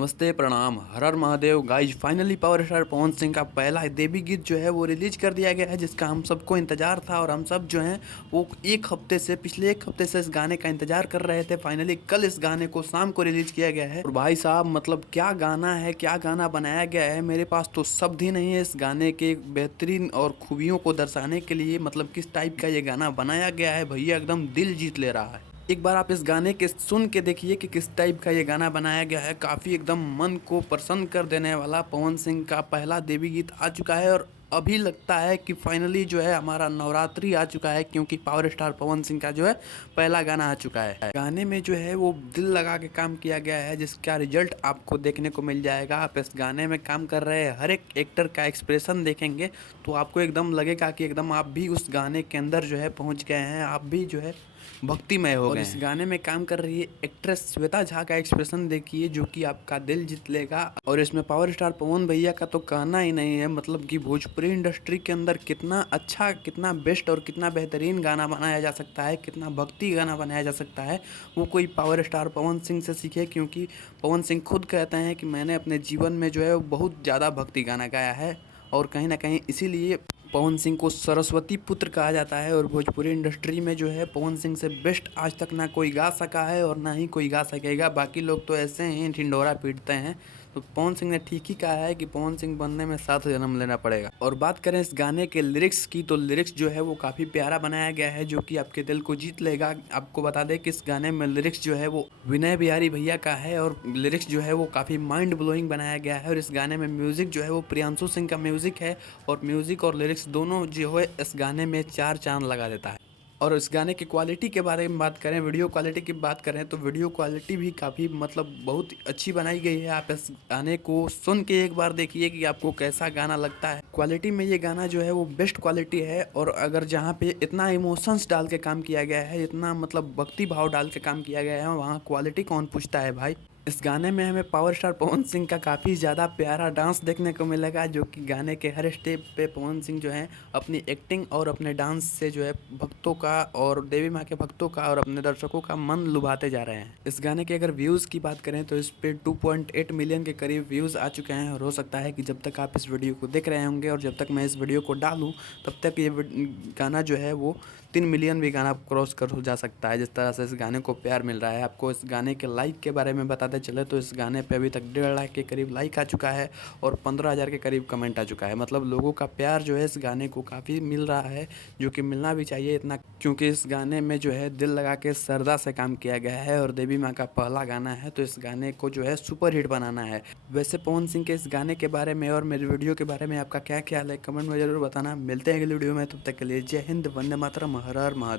नमस्ते प्रणाम हर हर Mahadev guys. Finally power star Pawan Singh का पहला देवी गीत जो है वो रिलीज कर दिया गया है, जिसका हम सबको इंतजार था और हम सब जो हैं वो पिछले एक हफ्ते से इस गाने का इंतजार कर रहे थे। फाइनली कल इस गाने को शाम को रिलीज किया गया है और भाई साहब मतलब क्या गाना है, क्या गाना बनाया गया है। मेरे पास तो शब्द ही नहीं है इस गाने के बेहतरीन और खूबियों को दर्शाने के लिए। मतलब किस टाइप का ये गाना बनाया गया है भैया, एकदम दिल जीत ले रहा है। एक बार आप इस गाने के सुन के देखिए कि किस टाइप का ये गाना बनाया गया है। काफ़ी एकदम मन को प्रसन्न कर देने वाला पवन सिंह का पहला देवी गीत आ चुका है और अभी लगता है कि फाइनली जो है हमारा नवरात्रि आ चुका है, क्योंकि पावर स्टार पवन सिंह का जो है पहला गाना आ चुका है। गाने में जो है वो दिल लगा के काम किया गया है, जिसका रिजल्ट आपको देखने को मिल जाएगा। आप इस गाने में काम कर रहे हर एक एक्टर का एक्सप्रेशन देखेंगे तो आपको एकदम लगेगा कि एकदम आप भी उस गाने के अंदर जो है पहुंच गए हैं, आप भी जो है भक्तिमय हो गए। इस गाने में काम कर रही है एक्ट्रेस श्वेता झा का एक्सप्रेशन देखिए, जो कि आपका दिल जीत लेगा। और इसमें पावर स्टार पवन भैया का तो कहना ही नहीं है। मतलब कि भोजपुरी इंडस्ट्री के अंदर कितना अच्छा, कितना बेस्ट और कितना बेहतरीन गाना बनाया जा सकता है, कितना भक्ति गाना बनाया जा सकता है, वो कोई पावर स्टार पवन सिंह से सीखे। क्योंकि पवन सिंह खुद कहते हैं कि मैंने अपने जीवन में जो है बहुत ज़्यादा भक्ति गाना गाया है और कहीं ना कहीं इसीलिए पवन सिंह को सरस्वती पुत्र कहा जाता है। और भोजपुरी इंडस्ट्री में जो है पवन सिंह से बेस्ट आज तक ना कोई गा सका है और ना ही कोई गा सकेगा। बाकी लोग तो ऐसे ही ढिंढोरा पीटते हैं, तो पवन सिंह ने ठीक ही कहा है कि पवन सिंह बनने में 7 जन्म लेना पड़ेगा। और बात करें इस गाने के लिरिक्स की, तो लिरिक्स जो है वो काफ़ी प्यारा बनाया गया है, जो कि आपके दिल को जीत लेगा। आपको बता दें कि इस गाने में लिरिक्स जो है वो विनय बिहारी भैया का है और लिरिक्स जो है वो काफ़ी माइंड ब्लोइंग बनाया गया है। और इस गाने में म्यूज़िक जो है वो प्रियांशु सिंह का म्यूज़िक है और म्यूज़िक और लिरिक्स दोनों जो है इस गाने में 4 चांद लगा देता है। और इस गाने की क्वालिटी के बारे में बात करें, वीडियो क्वालिटी की बात करें, तो वीडियो क्वालिटी भी काफ़ी मतलब बहुत अच्छी बनाई गई है। आप इस गाने को सुन के एक बार देखिए कि आपको कैसा गाना लगता है। क्वालिटी में ये गाना जो है वो बेस्ट क्वालिटी है। और अगर जहाँ पे इतना इमोशंस डाल के काम किया गया है, इतना मतलब भक्ति भाव डाल के काम किया गया है, वहाँ क्वालिटी कौन पूछता है भाई। इस गाने में हमें पावर स्टार पवन सिंह का काफ़ी ज़्यादा प्यारा डांस देखने को मिलेगा, जो कि गाने के हर स्टेप पे पवन सिंह जो है अपनी एक्टिंग और अपने डांस से जो है भक्तों का और देवी माँ के भक्तों का और अपने दर्शकों का मन लुभाते जा रहे हैं। इस गाने के अगर व्यूज़ की बात करें तो इस पे 2.8 मिलियन के करीब व्यूज़ आ चुके हैं। और हो सकता है कि जब तक आप इस वीडियो को देख रहे होंगे और जब तक मैं इस वीडियो को डालूँ तब तक ये गाना जो है वो 3 मिलियन भी गाना क्रॉस कर हो जा सकता है। जिस तरह से इस गाने को प्यार मिल रहा है। आपको इस गाने के लाइक के बारे में बताते चले तो इस गाने पे अभी तक 1.5 लाख के करीब लाइक आ चुका है और 15,000 के करीब कमेंट आ चुका है। मतलब लोगों का प्यार जो है इस गाने को काफ़ी मिल रहा है, जो कि मिलना भी चाहिए इतना, क्योंकि इस गाने में जो है दिल लगा के श्रद्धा से काम किया गया है और देवी माँ का पहला गाना है, तो इस गाने को जो है सुपर हिट बनाना है। वैसे पवन सिंह के इस गाने के बारे में और मेरे वीडियो के बारे में आपका क्या ख्याल है, कमेंट में ज़रूर बताना। मिलते हैं अगली वीडियो में, तब तक के लिए जय हिंद, वंदे मातरम, हर हर महादेव।